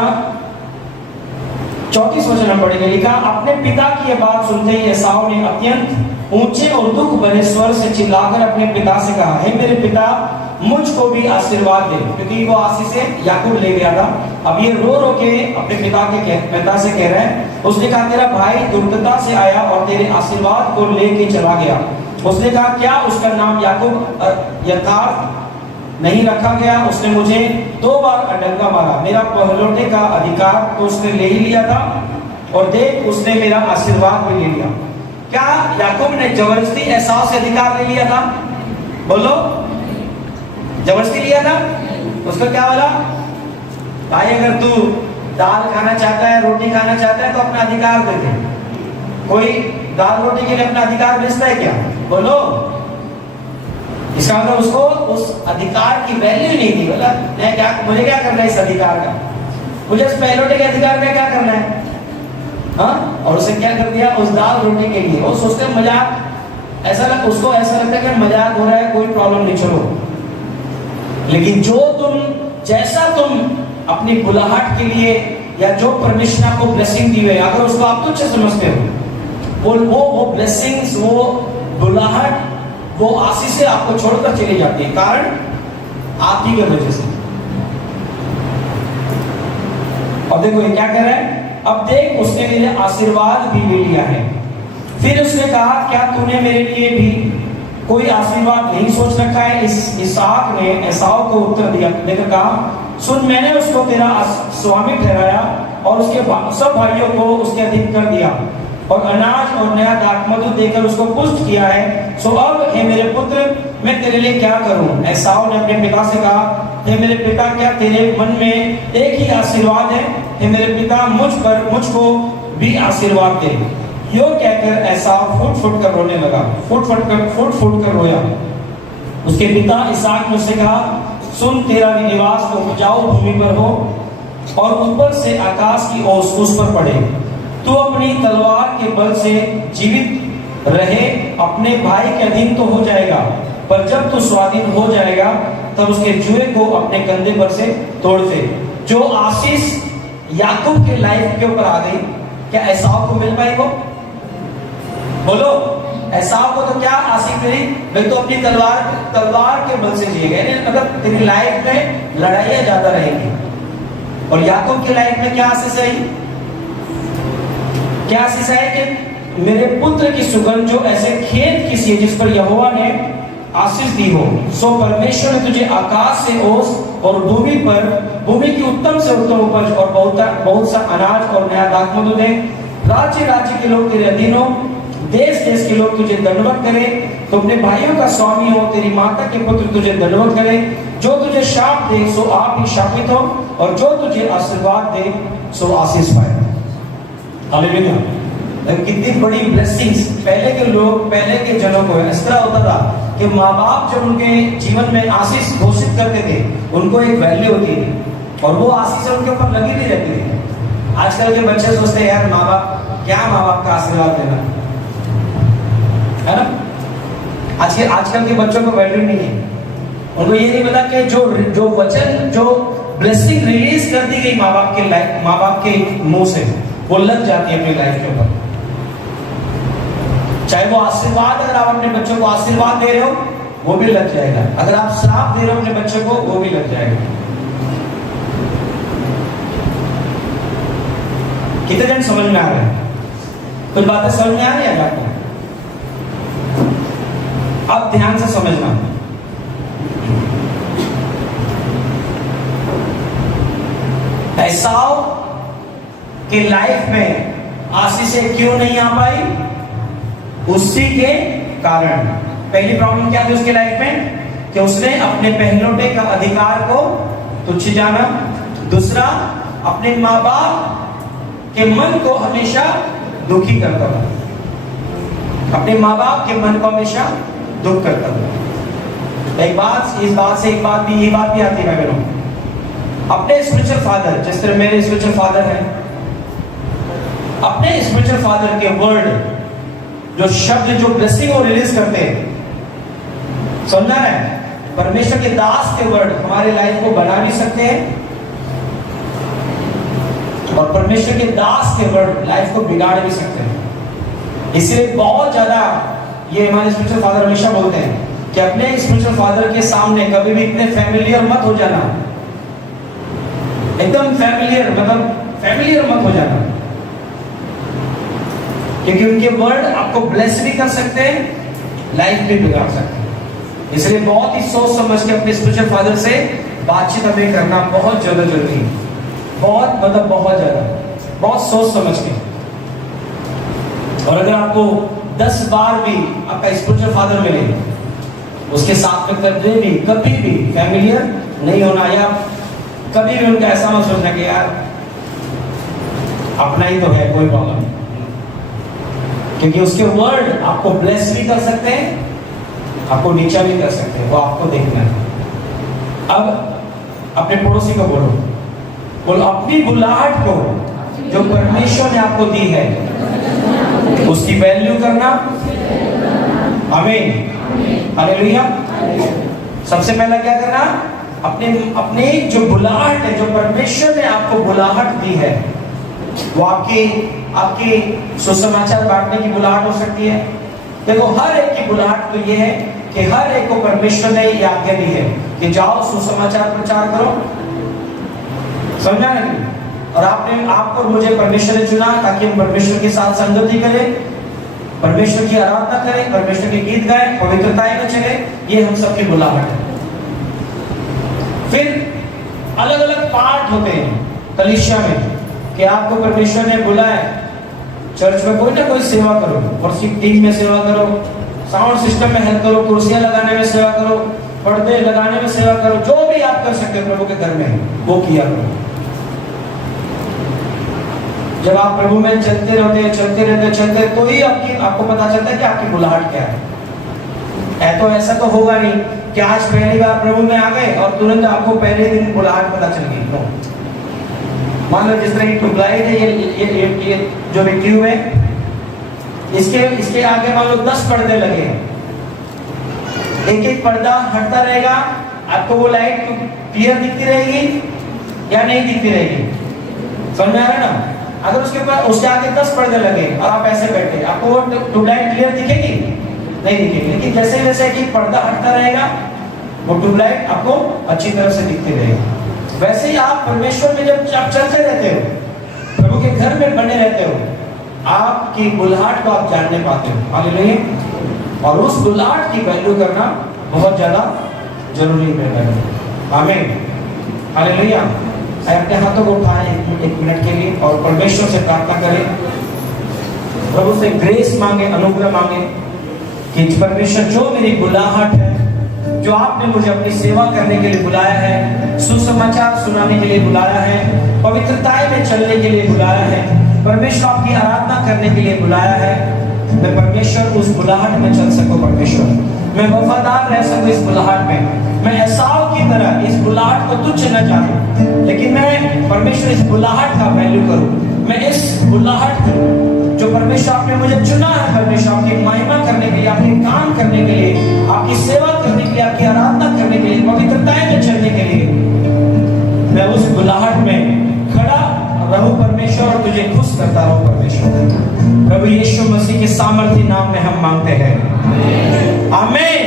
34 वचन हम पढ़ेंगे। लिखा, अपने पिता की यह बात सुनते ही एसाव ने अत्यंत ऊंचे और दुख भरे स्वर से चिल्लाकर अपने पिता से कहा, हे मेरे पिता, मुझको भी आशीर्वाद दे, क्योंकि वो आशीष याकूब ले गया था। अब ये रो रो के अपने पिता से कह रहे हैं। उसने कहा, तेरा भाई दुर्गता से आया और तेरे आशीर्वाद को लेके चला गया। उसने कहा, क्या उसका नाम याकूब यथार्थ नहीं रखा गया? उसने मुझे 2 बार अडंगा मारा, मेरा पहलौठे का अधिकार तो उसने ले ही लिया था, और देख उसने मेरा आशीर्वाद भी ले लिया। क्या याकूब ने जबरदस्ती एसाव से अधिकार ले लिया था? बोलो, जबरदस्ती लिया था? उसको क्या बोला, भाई अगर तू दाल खाना चाहता है, रोटी खाना चाहता है तो अपना अधिकार दे दे। कोई दाल रोटी के लिए अपना अधिकार बेचता है क्या? बोलो। इसका मतलब उसको उस अधिकार की वैल्यू नहीं थी। बोला, मुझे क्या करना है इस अधिकार का, मुझे इस पहलौठे के अधिकार का क्या करना है? हाँ, और उसे क्या कर दिया उस दाल रोटी के लिए। वो सोचते हैं मजाक, उसको ऐसा लगता है कि मजाक हो रहा है, कोई प्रॉब्लम नहीं, चलो। लेकिन जैसा तुम अपनी बुलाहट के लिए या जो परमेश्वर आपको ब्लेसिंग दी है, अगर उसको आप तुच्छ समझते हो, वो ब्लेसिंग्स, वो बुलाहट, वो आशीष आपको छोड़कर चली जाती है, कारण आप ही की वजह से। और देखो ये क्या कर रहा है, अब देख उसने मेरे आशीर्वाद भी ले लिया है। फिर उसने कहा, क्या तूने मेरे लिए भी कोई आशीर्वाद नहीं सोच रखा है? इसहाक ने एसाव को उत्तर दिया, लेकर कहा, सुन, मैंने उसको तेरा स्वामी ठहराया और उसके सब भाइयों को उसके अधीन कर दिया और अनाज और नया दाखमधु देकर उसको पुष्ट किया है। सो अब हे मेरे पुत्र, मैं तेरे लिए क्या करूं? एसाव ने अपने पिता से कहा, हे मेरे पिता क्या तेरे मन में एक ही आशीर्वाद है? हे मेरे पिता मुझको भी आशीर्वाद दे। यो कहकर एसाव फुट कर रोने लगा, फुट कर रोया। उसके पिता इसहाक ने उससे कहा, सुन, तेरा भी निवास तो उपजाऊ भूमि पर हो और ऊपर से आकाश की ओस उस पर पड़े। तू अपनी तलवार के बल से जीवित रहे, अपने भाई के अधीन तो हो जाएगा, पर जब तू स्वाधीन हो जाएगा तब उसके जुए को अपने कंधे पर से तोड़ दे। जो आशीष याकूब के लाइफ के ऊपर आ गई, क्या एसाव को मिल पाई? वो बोलो, एसाव को तो क्या आशीष मिली? भाई तो अपनी तलवार के बल से जिए गए। मतलब तेरी लाइफ में लड़ाइयां ज्यादा रहेंगी। और याकूब की लाइफ में क्या आशीष आई? क्या आशीष है कि मेरे पुत्र की सुगंध जो ऐसे खेत की सी जिस पर यहोवा ने आशीष दी हो, सो परमेश्वर ने तुझे आकाश से ओस और भूमि की उत्तम से उत्तम उपज और बहुत सा अनाज और नया दाखमधु दे। राज्य के लोग तेरे अधीन हो, देश के लोग तुझे दंडवत करें। तो अपने भाइयों का स्वामी हो, तेरी माता के पुत्र तुझे दंडवत करें। जो तुझे शाप दे सो आप ही शापित हो, और जो तुझे आशीर्वाद दे सो आशीष पाए। हालेलुया। कितनी बड़ी ब्लेसिंग्स। पहले के जनों को इस तरह होता था कि माँ बाप जब उनके जीवन में आशीष घोषित करते थे, उनको एक वैल्यू होती थी और वो आशीष उनके ऊपर लगी भी रहती थी। आजकल के बच्चे सोचते हैं, यार माँ बाप का आशीर्वाद देना है ना। आजकल के बच्चों को वैल्यू नहीं है। उनको ये नहीं पता कि जो वचन, जो ब्लेसिंग रिलीज कर दी गई माँ बाप के मुंह से, वो लग जाती है अपनी लाइफ के ऊपर। चाहे वो आशीर्वाद, अगर आप अपने बच्चों को आशीर्वाद दे रहे हो वो भी लग जाएगा, अगर आप श्राप दे रहे हो अपने बच्चों को वो भी लग जाएगा। कितने जन समझ में आ रहे हैं? कुछ बातें समझ में आ रही है आपको? अब ध्यान से समझना। एसाव के लाइफ में आशीषें क्यों नहीं आ पाई? उसी के कारण। पहली प्रॉब्लम क्या थी उसके लाइफ में? कि उसने अपने पहलौठे का अधिकार को तुच्छ जाना। दूसरा, अपने माँ बाप के मन को हमेशा दुखी करता था। अपने माँ बाप के मन को हमेशा दुख करता था। ये बात भी आती है बहनों। अपने स्पिरिचुअल फादर, जिस तरह मेरे स्पिरिचुअल फादर हैं, अपने स्पिरिचुअल फादर के वर्ड, जो शब्द, जो ब्लेसिंग वो रिलीज करते हैं, समझना है? परमेश्वर के दास के वर्ड हमारे लाइफ को बना भी सकते हैं, और परमेश्वर के दास के वर्ड लाइफ को बिगाड़ भी सकते हैं। इसलिए बहुत ज्यादा ये हमारे स्पिरिचुअल फादर हमेशा बोलते हैं कि अपने स्पिरिचुअल फादर के सामने कभी भी इतने फैमिलियर मत हो जाना। एकदम फैमिलियर मत हो जाना, क्योंकि उनके वर्ड आपको ब्लेस भी कर सकते हैं, लाइफ भी बिगाड़ सकते हैं। इसलिए बहुत ही सोच समझ के अपने स्पिरिचुअल फादर से बातचीत हमें करना बहुत ज्यादा जरूरी है। बहुत ज्यादा, बहुत सोच समझ के। और अगर आपको 10 बार भी आपका स्पिरिचुअल फादर मिले, उसके साथ में कभी भी फैमिलियर नहीं होना, या कभी भी उनका ऐसा मत सोचना कि यार अपना ही तो है, कोई प्रॉब्लम नहीं। क्योंकि उसके वर्ड आपको ब्लेस भी कर सकते हैं, आपको नीचा भी कर सकते हैं, वो आपको देखना है। अब अपने पड़ोसी को बोलो अपनी बुलाहट को जो परमेश्वर ने आपको दी है उसकी वैल्यू करना। आमीन, हालेलुया। सबसे पहला क्या करना? अपने जो बुलाहट है, जो परमेश्वर ने आपको बुलाहट दी है, वो आपकी सुसमाचार बांटने की बुलाहट हो सकती है। देखो, हर एक की बुलाहट तो ये है कि हर एक को परमेश्वर ने ये आज्ञा दी है कि जाओ सुसमाचार प्रचार करो। समझा नहीं? और आपको और मुझे परमेश्वर ने चुना ताकि हम परमेश्वर के साथ संगति करें, परमेश्वर की आराधना करें, परमेश्वर के गीत गाएं, पवित्रताएं में चले। ये हम सबकी बुलाहट है। फिर अलग अलग पार्ट होते हैं कलीसिया में कि आपको परमेश्वर ने बुलाया चर्च में कोई ना कोई सेवा करो, वर्शिप टीम में सेवा करो, साउंड सिस्टम में हेल्प करो, कुर्सियां लगाने में सेवा करो, पर्दे लगाने में सेवा करो, जो भी आप कर सकते हो प्रभु के घर में वो किया करो। जब आप प्रभु में चलते रहते तो ही आपको पता चलता है कि आपकी बुलाहट क्या है। तो ऐसा तो होगा नहीं कि आज पहली बार प्रभु में आ गए और तुरंत आपको पहले दिन बुलाहट पता चल गई। नो, मान लो जिस तरह की ट्यूबलाइट है, ये जो भी ट्यूब है, इसके आगे मान लो 10 पर्दे लगे हैं, एक एक पर्दा हटता रहेगा, आपको वो लाइट क्लियर दिखती रहेगी या नहीं दिखती रहेगी? समझ में आ रहा है ना? अगर उसके आगे 10 पर्दे लगे और आप ऐसे बैठे, आपको वो ट्यूबलाइट क्लियर दिखेगी? नहीं दिखेगी। लेकिन जैसे जैसे एक पर्दा हटता रहेगा वो ट्यूबलाइट आपको अच्छी तरह से दिखती रहेगी। वैसे ही आप परमेश्वर में जब आप चलते रहते हो, प्रभु के घर में बने रहते हो, आपकी बुलाहट को आप जानने पाते हो। हालेलुया। और उस बुलाहट की वैल्यू करना बहुत ज्यादा जरूरी है। आमीन। हालेलुया। अपने हाथों को उठाएं एक मिनट के लिए और परमेश्वर से प्रार्थना करें, प्रभु से ग्रेस मांगे, अनुग्रह मांगे कि परमेश्वर जो मेरी बुलाहट है, जो आपने मुझे अपनी सेवा करने के लिए बुलाया है, सुसमाचार सुनाने के लिए बुलाया है, पवित्रता में चलने के लिए बुलाया है, परमेश्वर आपकी आराधना करने के लिए बुलाया है, मैं परमेश्वर उस बुलाहट में चल सकूं। परमेश्वर मैं वफादार रह सकूं इस बुलाहट में, मैं एसाव की तरह इस बुलाहट को तुच्छ न जानूं, लेकिन मैं परमेश्वर इस बुलाहट का वैल्यू करूं। मैं इस बुलाहट को जो परमेश्वर आपने मुझे चुना है, परमेश्वर आपकी महिमा करने के लिए, आपके काम करने के लिए, आपकी सेवा करने के लिए, आपकी आराधना करने के लिए, पवित्रता में चलने के लिए, मैं उस बुलाहट में खड़ा रहूं परमेश्वर और तुझे खुश करता रहूं परमेश्वर। प्रभु यीशु मसीह के सामर्थी नाम में हम मांगते हैं, आमीन।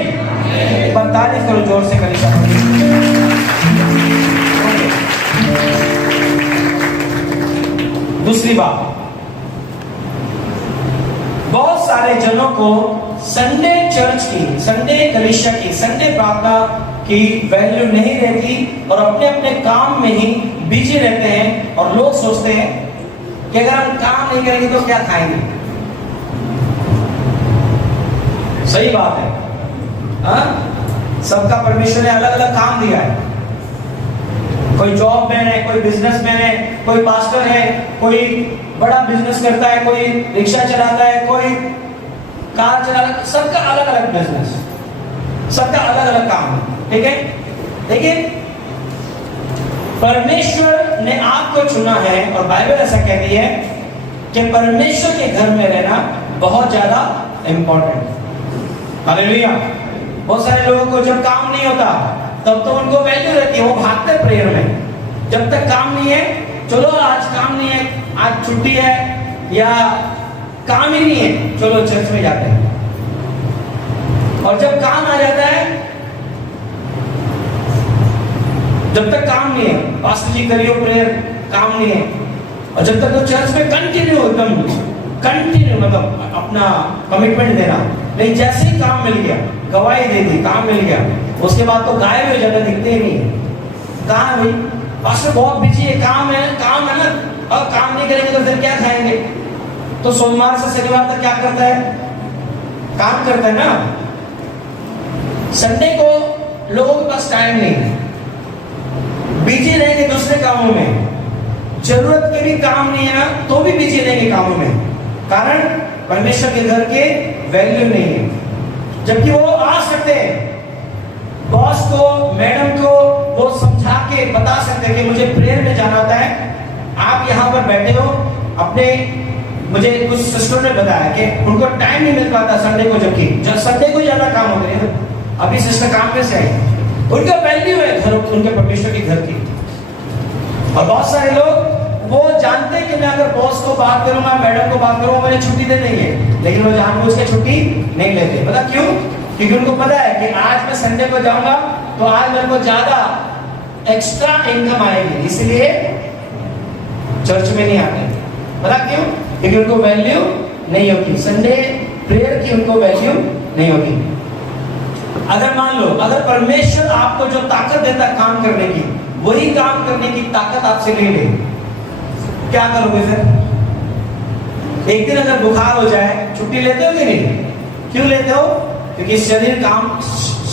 एक बार तारीफ करो जोर से कलीसिया। दूसरी बात, बहुत सारे जनों को संडे चर्च की, संडे कलीसिया की, संडे प्रार्थना की वैल्यू नहीं रहती और अपने अपने काम में ही बिजी रहते हैं। और लोग सोचते हैं कि अगर हम काम नहीं करेंगे तो क्या खाएंगे। सही बात है, हाँ? सबका परमेश्वर ने अलग अलग काम दिया है। कोई जॉब मैन है, कोई बिजनेसमैन है, कोई पास्टर है, कोई बड़ा बिजनेस करता है, कोई रिक्शा चलाता है, कोई कार चलाता है। सबका अलग अलग बिजनेस, सबका अलग अलग काम है, ठीक है? लेकिन परमेश्वर ने आपको चुना है और बाइबल ऐसा कहती है कि परमेश्वर के घर में रहना बहुत ज्यादा इंपॉर्टेंट। हालेलुया। बहुत सारे लोगों को जब काम नहीं होता तब तो उनको वैल्यू रहती है, वो भागते प्रेयर में। जब तक काम नहीं है, चलो आज काम नहीं है, आज छुट्टी है या काम ही नहीं है, चलो चर्च में जाते हैं। और जब काम आ जाता है, जब तक काम नहीं है, पास्टर जी करियो प्रेयर, काम नहीं है। और जब तक तो चर्च में कंटिन्यू मतलब अपना कमिटमेंट देना, नहीं जैसे ही काम मिल गया, गवाही दे दी, काम मिल गया, उसके बाद तो गायब हो जाता, दिखते ही नहीं है। कहाँ है भाई? पास्टर बहुत बिजी है, काम है ना, और काम नहीं करेंगे तो फिर क्या खाएंगे? तो सोमवार से शनिवार तक क्या करता है? काम करता है ना। संडे को लोगों के पास टाइम नहीं है, बिजी रहेंगे दूसरे कामों में। जरूरत के भी काम नहीं है ना, तो भी बिजी रहेंगे कामों में, कारण परमेश्वर के घर के वैल्यू नहीं है। जबकि वो आ सकते हैं, बॉस को, मैडम को वो समझा के बता सकते हैं कि मुझे प्रेयर में जाना होता है, आप यहाँ पर बैठे हो। अपने मुझे कुछ सिस्टर ने बताया कि उनको टाइम नहीं मिल पाता संडे को, जबकि जब संडे को ज्यादा काम होते हैं। अभी सिस्टर काम में से आई, उनका वैल्यू है घर, उनके परमेश्वर के घर की। और बहुत सारे लोग वो जानते हैं कि मैं अगर बॉस को बात करूंगा, मैडम को बात करूंगा, मुझे छुट्टी दे देंगे, लेकिन वो जानबूझ के छुट्टी नहीं लेते। पता क्यों? क्योंकि उनको पता है कि आज मैं संडे को जाऊंगा तो आज मेरे को ज्यादा एक्स्ट्रा इनकम आएगी, इसलिए चर्च में नहीं आते। पता क्यों? क्योंकि उनको वैल्यू नहीं होती, संडे प्रेयर की उनको वैल्यू नहीं होती। अगर मान लो, अगर परमेश्वर आपको जो ताकत देता है काम करने की, वही काम करने की ताकत आपसे ले ले, क्या करोगे फिर? एक दिन अगर बुखार हो जाए, छुट्टी लेते हो कि नहीं? क्यों लेते हो? क्योंकि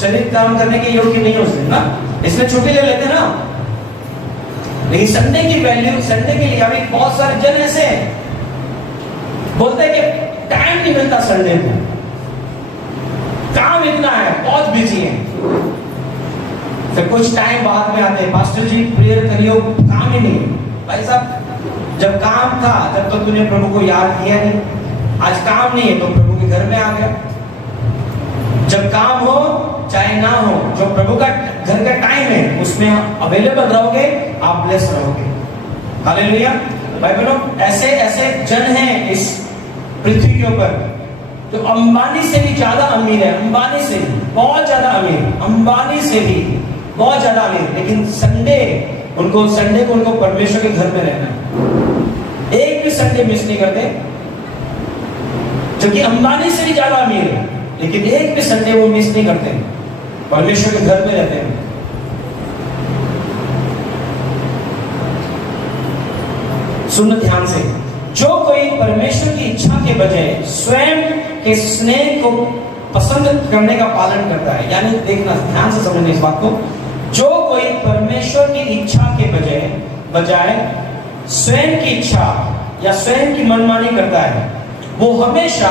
शरीर काम करने के योग्य नहीं हो सकते ना, इसमें छुट्टी ले लेते ना। लेकिन संडे की वैल्यू, संडे के लिए अभी बहुत सारे जन ऐसे हैं बोलते हैं कि टाइम नहीं मिलता संडे को, काम इतना है, बहुत बिजी है। फिर कुछ टाइम बाद में आते हैं, पास्टर जी प्रेयर करियो, काम ही नहीं। भाई साहब जब काम था तब तो तूने प्रभु को याद किया नहीं, आज काम नहीं है तो प्रभु के घर में आ गया। जब काम हो चाहे ना हो, जो प्रभु का घर का टाइम है उसमें अवेलेबल रहोगे, आप ब्लेस रहोगे। हालेलुया। भाई बहनों, ऐसे ऐसे जन हैं इस पृथ्वी के ऊपर तो अंबानी से भी ज्यादा अमीर है, अंबानी से भी बहुत ज्यादा अमीर, अंबानी से भी बहुत ज्यादा अमीर, लेकिन संडे को उनको परमेश्वर के घर में रहना है। एक भी संडे मिस नहीं करते, जो कि अंबानी से भी ज्यादा अमीर है, लेकिन एक भी संडे वो मिस नहीं करते, परमेश्वर के घर में रहते हैं। सुन ध्यान से, जो कोई परमेश्वर की इच्छा के बजाय स्वयं के स्नेह को पसंद करने का पालन करता है, यानी देखना ध्यान से समझना इस बात को, जो कोई परमेश्वर की इच्छा के बजाय स्वयं की इच्छा या स्वयं की मनमानी करता है, वो हमेशा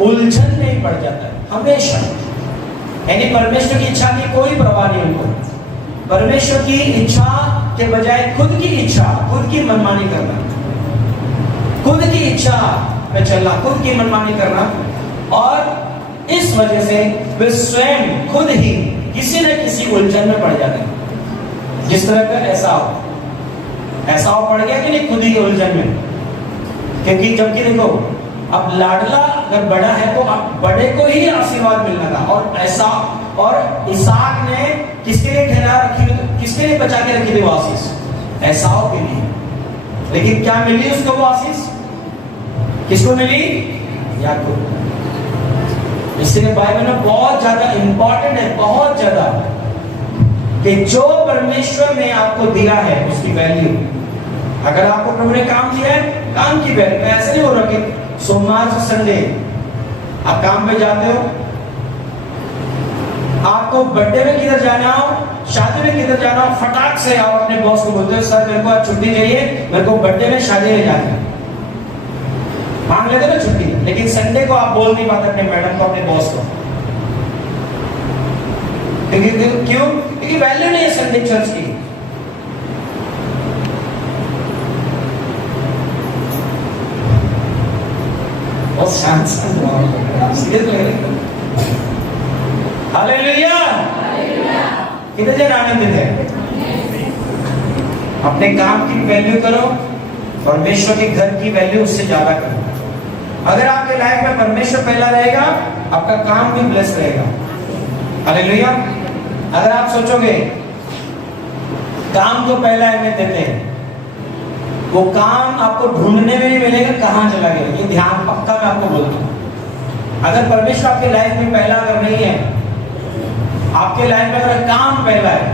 उलझन में पड़ जाता है, हमेशा। यानी परमेश्वर की इच्छा की कोई परवाह नहीं उनको, परमेश्वर की इच्छा के बजाय खुद की इच्छा, खुद की मनमानी करना, खुद की इच्छा में चलना, खुद की मनमानी करना, और इस वजह से वे स्वयं खुद ही किसी न किसी उलझन में पड़ जाते हैं। जिस तरह का ऐसा पड़ गया कि नहीं, खुद ही उलझन में। क्योंकि जबकि देखो, अब लाडला अगर बड़ा है तो अब बड़े को ही आशीर्वाद मिलना था, और ऐसा, और इसहाक ने किसके लिए ठहरा रखी, किसके लिए बचा के रखी थी वो आशीष? एसाव के लिए। लेकिन क्या मिली उसको वो आशीष? किसको मिली? याकूब। इसलिए बाइबल में बहुत ज्यादा इंपॉर्टेंट है, बहुत ज्यादा, कि जो परमेश्वर ने आपको दिया है उसकी वैल्यू। अगर आपको प्रभु ने काम दिया है, काम की वैल्यू। ऐसे नहीं हो रहा कि सोमवार से संडे आप काम पे जाते हो, आपको बर्थडे में किधर जाना हो, शादी में किधर जाना हो, फटाक से आप अपने बॉस को बोलते हो, सर मेरे को आज छुट्टी चाहिए, मेरे को बर्थडे में शादी में जाना है, मांग लेते ना छुट्टी। लेकिन संडे को आप बोल नहीं पाते अपने मैडम को, अपने बॉस को। क्यों? क्योंकि वैल्यू नहीं है संडे चर्च की। और शांत हालेलुया। कितने जन आनंदित है? अपने काम की वैल्यू करो, परमेश्वर के घर की वैल्यू उससे ज्यादा करो। अगर आपके लाइफ में परमेश्वर पहला रहेगा, आपका काम भी ब्लेस रहेगा। हालेलुया। अगर आप सोचोगे काम को पहला अहमियत देते हैं, वो काम आपको ढूंढने में भी मिलेगा, कहां चला गया, ये ध्यान पक्का मैं आपको बोलता हूं। अगर परमेश्वर आपके लाइफ में पहला अगर नहीं है, आपके लाइफ में अगर काम पहला है,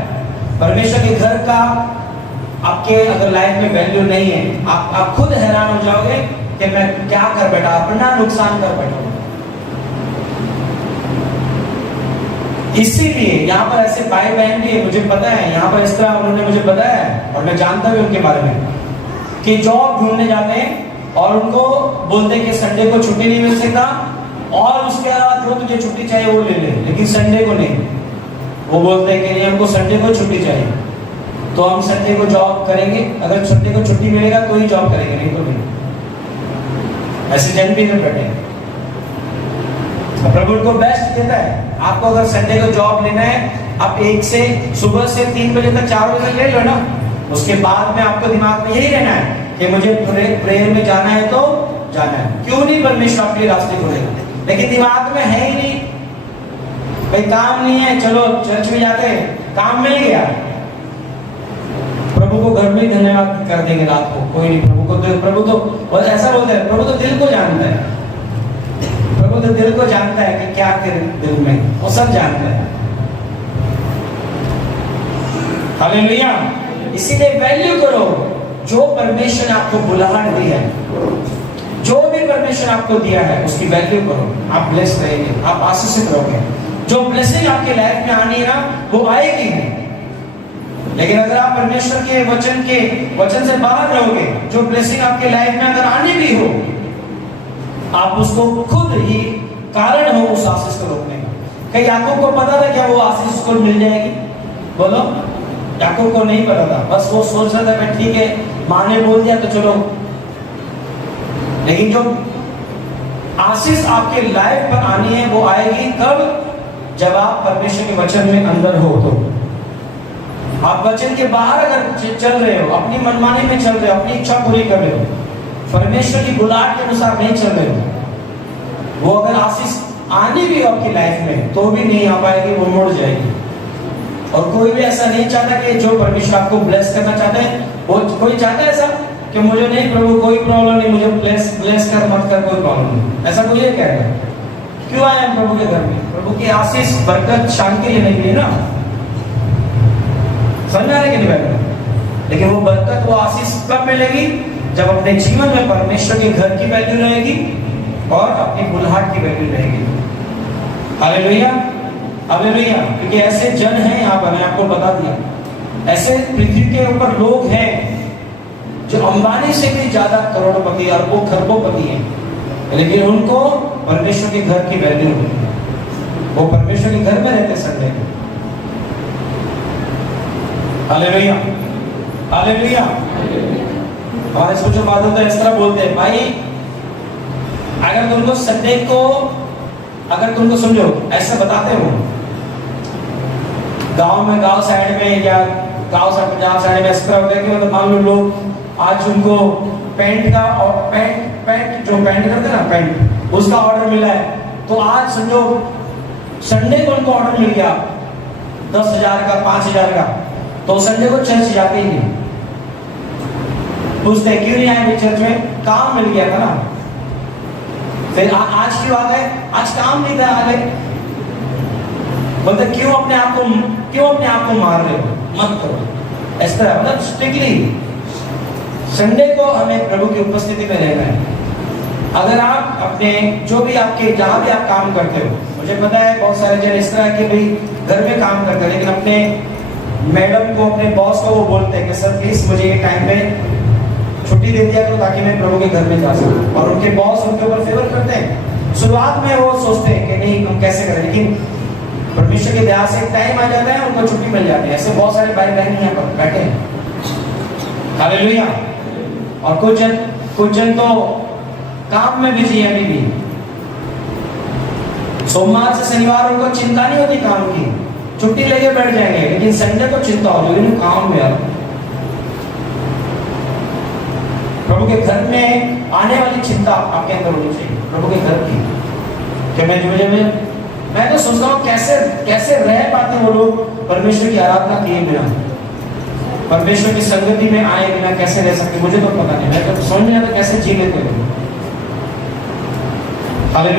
परमेश्वर के घर का आपके अगर लाइफ में वैल्यू नहीं है, आप खुद हैरान हो जाओगे कि मैं क्या कर बैठा, अपना नुकसान कर बैठा। इसीलिए यहाँ पर ऐसे भाई बहन भी, मुझे पता है यहाँ पर इस तरह उन्होंने मुझे बताया है, और मैं जानता भी उनके बारे में, कि जॉब ढूंढने जाते हैं और उनको बोलते हैं कि संडे को छुट्टी नहीं मिल सकता, और उसके अलावा जो तुझे छुट्टी चाहिए वो ले ले, लेकिन संडे को नहीं। वो बोलते हैं कि नहीं, हमको संडे को छुट्टी चाहिए, तो हम संडे को जॉब करेंगे, अगर संडे को छुट्टी मिलेगा तो ही जॉब करेंगे, नहीं तो नहीं। ऐसे जन भी इधर बैठे हैं। प्रभु को बेस्ट देता है। आपको अगर संडे को जॉब लेना है, आप 1 से सुबह से 3 बजे तक, 4 बजे तक ले लो ना। उसके बाद में आपको दिमाग में यही रहना है कि मुझे प्रेयर में जाना है तो जाना है। क्यों नहीं परमेश्वर आपके रास्ते खोलेगा, लेकिन दिमाग में है ही नहीं। भाई काम नहीं है, चलो चर्च में जाते हैं, काम मिल गया, प्रभु को घर में ही धन्यवाद कर देंगे रात को। कोई नहीं, प्रभु तो बस ऐसा बोलते हैं, प्रभु तो दिल को जानता है, प्रभु तो दिल को जानता है कि क्या तेरे दिल में, वो सब जानता है। हालेलुया। इसीलिए वैल्यू करो जो परमेश्वर ने आपको बुलाहट दी है, जो भी परमेश्वर ने आपको दिया है उसकी वैल्यू करो। आप ब्लेस रहेंगे, आप आशीषित रहोगे। जो ब्लेसिंग आपकी लाइफ में आनी है ना, वो आएगी। लेकिन अगर आप परमेश्वर के वचन से बाहर रहोगे, जो ब्लेसिंग आपके लाइफ में अगर आनी भी हो, आप उसको खुद ही कारण हो उस आशीष को रोकने का। कहीं याकूब को पता था क्या वो आशीष उसको मिल जाएगी? बोलो, याकूब को नहीं पता था। बस वो सोच रहा था ठीक है, माँ ने बोल दिया तो चलो। लेकिन जो आशीष आपके लाइफ पर आनी है वो आएगी कब? जब आप परमेश्वर के वचन में अंदर हो। तो आप वचन के बाहर अगर चल रहे हो, अपनी मनमानी में चल रहे हो, अपनी इच्छा पूरी कर रहे हो, परमेश्वर की बुलाहट के अनुसार नहीं चल रहे हो, वो अगर आशीष आनी भी आपकी लाइफ में तो भी नहीं आ पाएगी, वो मुड़ जाएगी। और कोई भी ऐसा नहीं चाहता कि जो परमेश्वर आपको ब्लेस करना चाहते हैं, वो कोई चाहता है ऐसा कि मुझे नहीं प्रभु कोई प्रॉब्लम नहीं, मुझे ब्लेस कर मत कर, कोई प्रॉब्लम नहीं। ऐसा कोई ये कह रहा है? क्यों आए हम प्रभु के घर में? प्रभु की आशीष, बरकत, शांति लेने के लिए ना। समझ आ रहा है कि नहीं बैठना? लेकिन वो बरकत, वो आशीष कब मिलेगी? जब अपने जीवन में परमेश्वर के घर की वैल्यू रहेगी और अपनी बुलाहट की वैल्यू रहेगी। Hallelujah, hallelujah. क्योंकि ऐसे जन हैं यहाँ पर, मैंने आपको बता दिया, ऐसे पृथ्वी के ऊपर लोग हैं जो अंबानी से भी ज्यादा करोड़पति, अरबों खरबोपति हैं, लेकिन उनको परमेश्वर के घर की वैल्यू नहीं। वो परमेश्वर के घर में रहते संडे। Hallelujah, hallelujah. हमारे कुछ बात होता है, इस तरह बोलते हैं, भाई अगर तुमको संडे को, अगर तुमको समझो ऐसा बताते हो गांव में, गांव साइड में या गांव साइड, पंजाब साइड में इस तरह होता है कि मतलब मान लो लोग आज उनको पैंट का और पैंट जो पैंट करते हैं ना, पैंट, उसका ऑर्डर मिला है, तो आज समझो संडे को उनको ऑर्डर मिल गया 10,000 का, 5,000 का, तो संडे को चर्च जाते ही नहीं। पूछते क्यों नहीं आए चर्च में? काम मिल गया था ना। फिर आज क्यों आ गए? आज काम नहीं था, आ गए। बोलते क्यों अपने आप को मार रहे हो? मत करो। इस तरह मतलब स्ट्रिक्टली संडे को हमें प्रभु की उपस्थिति में रहना है। अगर आप अपने जो भी आपके जहां भी आप काम करते हो, मुझे पता है बहुत सारे जन इस तरह के भाई घर में काम करते हैं, लेकिन अपने मैडम को, अपने बॉस को वो बोलते हैं कि सर प्लीज मुझे ये टाइम पे छुट्टी दे दिया करो ताकि मैं प्रभु के घर में जा सकूं। और उनके बॉस उनके ऊपर फेवर करते हैं। शुरुआत में वो सोचते हैं कि नहीं हम कैसे करें, लेकिन परमेश्वर के दया से एक टाइम आ जाता है, उनको छुट्टी मिल जाती है। ऐसे बहुत सारे भाई बहन यहाँ पर बैठे हैं। हालेलुया। और कुछ जन तो काम में बिजी है अभी भी। सोमवार से शनिवार उनको चिंता नहीं होती काम की, छुट्टी लेके बैठ जाएंगे, लेकिन संडे को चिंता होती है काम में। अब प्रभु के घर में आने वाली चिंता आपके अंदर होनी चाहिए, प्रभु के घर की। कि मैं तो सोच रहा हूँ कैसे रह पाते वो लोग परमेश्वर की आराधना किए बिना, परमेश्वर की संगति में आए बिना कैसे रह सकते? मुझे तो पता नहीं, मैं तो समझ नहीं आता कैसे जी लेते हैं।